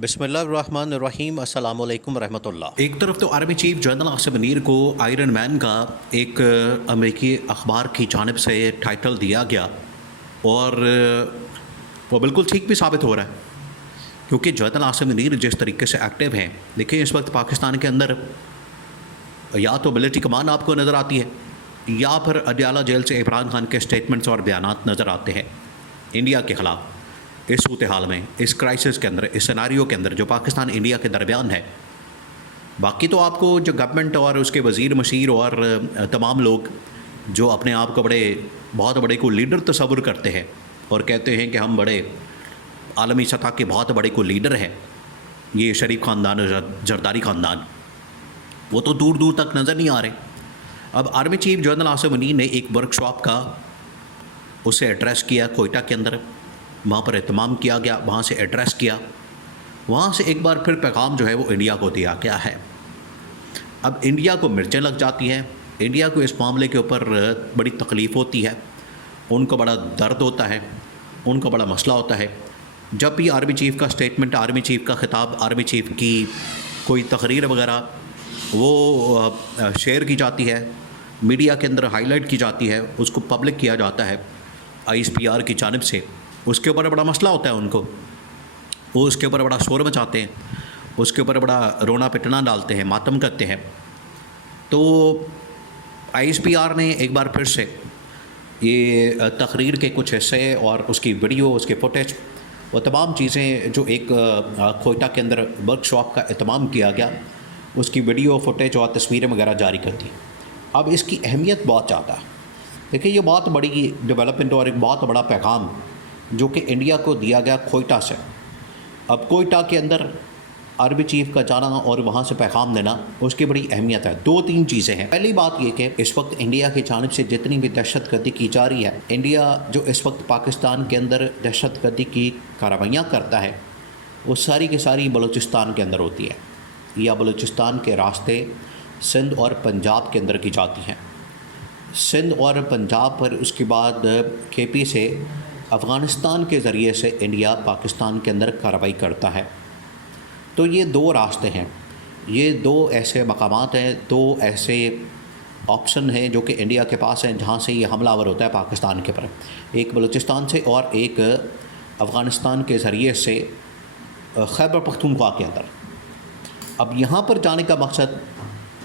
بسم اللہ الرحمن الرحیم، السلام علیکم ورحمۃ اللہ۔ ایک طرف تو army chief general Asim Munir کو آئرن مین کا ایک امریکی اخبار کی جانب سے ٹائٹل دیا گیا، اور وہ بالکل ٹھیک بھی ثابت ہو رہا ہے، کیونکہ جنرل عاصم منیر جس طریقے سے ایکٹیو ہیں، دیکھیں اس وقت پاکستان کے اندر یا تو ملٹری کمان آپ کو نظر آتی ہے، یا پھر اڈیالہ جیل سے عمران خان کے سٹیٹمنٹس اور بیانات نظر آتے ہیں انڈیا کے خلاف۔ اس صورتحال میں، اس کرائسس کے اندر، اس سیناریو کے اندر جو پاکستان انڈیا کے درمیان ہے، باقی تو آپ کو جو گورنمنٹ اور اس کے وزیر مشیر اور تمام لوگ جو اپنے آپ کو بہت بڑے کو لیڈر تصور کرتے ہیں اور کہتے ہیں کہ ہم بڑے عالمی سطح کے بہت بڑے کو لیڈر ہیں، یہ شریف خاندان اور زرداری خاندان، وہ تو دور دور تک نظر نہیں آ رہے۔ اب army chief general Asim Munir نے ایک ورک شاپ کا اسے ایڈریس کیا کوئٹہ کے اندر، وہاں پر اہتمام کیا گیا، وہاں سے ایڈریس کیا، وہاں سے ایک بار پھر پیغام جو ہے وہ انڈیا کو دیا گیا ہے۔ اب انڈیا کو مرچیں لگ جاتی ہیں، انڈیا کو اس معاملے کے اوپر بڑی تکلیف ہوتی ہے، ان کو بڑا درد ہوتا ہے، ان کو بڑا مسئلہ ہوتا ہے جب بھی آرمی چیف کا سٹیٹمنٹ، آرمی چیف کا خطاب، آرمی چیف کی کوئی تقریر وغیرہ وہ شیئر کی جاتی ہے، میڈیا کے اندر ہائی لائٹ کی جاتی ہے، اس کو پبلک کیا جاتا ہے ISPR کی جانب سے، اس کے اوپر بڑا مسئلہ ہوتا ہے ان کو، وہ اس کے اوپر بڑا شور مچاتے ہیں، اس کے اوپر بڑا رونا پٹنا ڈالتے ہیں، ماتم کرتے ہیں۔ تو ISPR نے ایک بار پھر سے یہ تقریر کے کچھ حصے اور اس کی ویڈیو، اس کے فوٹیج، وہ تمام چیزیں جو ایک کوئٹہ کے اندر ورک شاپ کا اہتمام کیا گیا، اس کی ویڈیو، فوٹیج اور تصویریں وغیرہ جاری کر دی۔ اب اس کی اہمیت بہت زیادہ ہے، دیکھیں یہ بہت بڑی ڈیولپمنٹ اور ایک بہت بڑا پیغام جو کہ انڈیا کو دیا گیا کوئٹہ سے۔ اب کوئٹہ کے اندر آرمی چیف کا جانا اور وہاں سے پیغام دینا، اس کی بڑی اہمیت ہے۔ دو تین چیزیں ہیں۔ پہلی بات یہ کہ اس وقت انڈیا کی جانب سے جتنی بھی دہشت گردی کی جا رہی ہے، انڈیا جو اس وقت پاکستان کے اندر دہشت گردی کی کارروائیاں کرتا ہے، وہ ساری کی ساری بلوچستان کے اندر ہوتی ہے، یا بلوچستان کے راستے سندھ اور پنجاب کے اندر کی جاتی ہیں۔ سندھ اور پنجاب پر اس کے بعد KP سے افغانستان کے ذریعے سے انڈیا پاکستان کے اندر کارروائی کرتا ہے۔ تو یہ دو راستے ہیں، یہ دو ایسے مقامات ہیں، دو ایسے آپشن ہیں جو کہ انڈیا کے پاس ہیں جہاں سے یہ حملہ آور ہوتا ہے پاکستان کے پر، ایک بلوچستان سے اور ایک افغانستان کے ذریعے سے خیبر پختونخوا کے اندر۔ اب یہاں پر جانے کا مقصد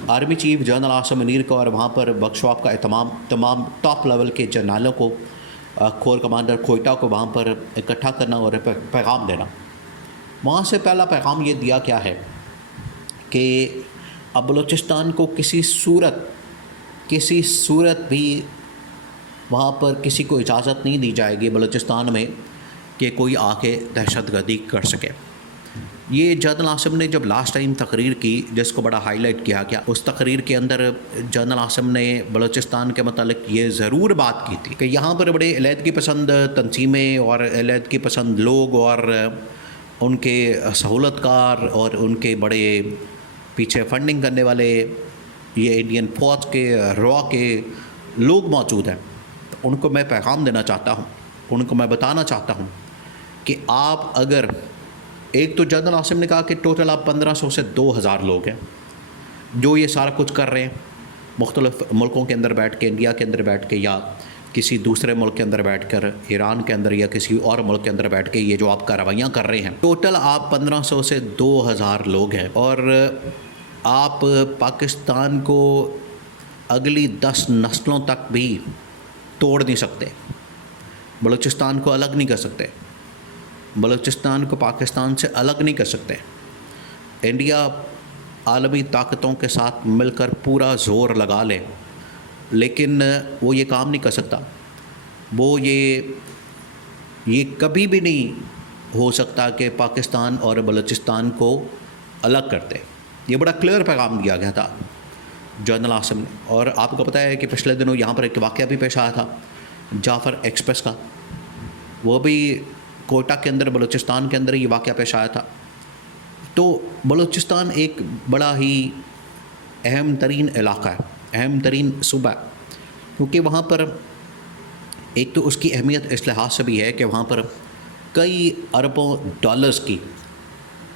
army chief general Asim Munir کا اور وہاں پر ورک شاپ کا اہتمام، تمام ٹاپ لیول کے جرنیلوں کو، کور کمانڈر کوئٹہ کو وہاں پر اکٹھا کرنا اور پیغام دینا۔ وہاں سے پہلا پیغام یہ دیا کیا ہے کہ اب بلوچستان کو کسی صورت بھی وہاں پر کسی کو اجازت نہیں دی جائے گی بلوچستان میں کہ کوئی آ کے دہشت گردی کر سکے۔ یہ جنرل عاصم نے جب لاسٹ ٹائم تقریر کی، جس کو بڑا ہائی لائٹ کیا گیا، اس تقریر کے اندر جنرل عاصم نے بلوچستان کے متعلق یہ ضرور بات کی تھی کہ یہاں پر بڑے علیحدگی پسند تنظیمیں اور علیحدگی پسند لوگ اور ان کے سہولت کار اور ان کے بڑے پیچھے فنڈنگ کرنے والے یہ انڈین فوج کے روا کے لوگ موجود ہیں۔ تو ان کو میں پیغام دینا چاہتا ہوں، ان کو میں بتانا چاہتا ہوں کہ آپ اگر ایک تو جنرل عاصم نے کہا کہ ٹوٹل آپ 1500 سے 2000 لوگ ہیں جو یہ سارا کچھ کر رہے ہیں، مختلف ملکوں کے اندر بیٹھ کے، انڈیا کے اندر بیٹھ کے یا کسی دوسرے ملک کے اندر بیٹھ کر، ایران کے اندر یا کسی اور ملک کے اندر بیٹھ کے یہ جو آپ کارروائیاں کر رہے ہیں، ٹوٹل آپ 1500 سے 2000 لوگ ہیں، اور آپ پاکستان کو اگلی 10 نسلوں تک بھی توڑ نہیں سکتے، بلوچستان کو الگ نہیں کر سکتے، بلوچستان کو پاکستان سے الگ نہیں کر سکتے۔ انڈیا عالمی طاقتوں کے ساتھ مل کر پورا زور لگا لے، لیکن وہ یہ کام نہیں کر سکتا، وہ یہ کبھی بھی نہیں ہو سکتا کہ پاکستان اور بلوچستان کو الگ کرتے۔ یہ بڑا کلیئر پیغام دیا گیا تھا جنرل عاصم نے۔ اور آپ کو پتہ ہے کہ پچھلے دنوں یہاں پر ایک واقعہ بھی پیش آیا تھا جعفر ایکسپریس کا، وہ بھی کوئٹہ کے اندر، بلوچستان کے اندر یہ واقعہ پیش آیا تھا۔ تو بلوچستان ایک بڑا ہی اہم ترین علاقہ ہے، اہم ترین صوبہ ہے، کیونکہ وہاں پر ایک تو اس کی اہمیت اس لحاظ سے بھی ہے کہ وہاں پر کئی اربوں ڈالرز کی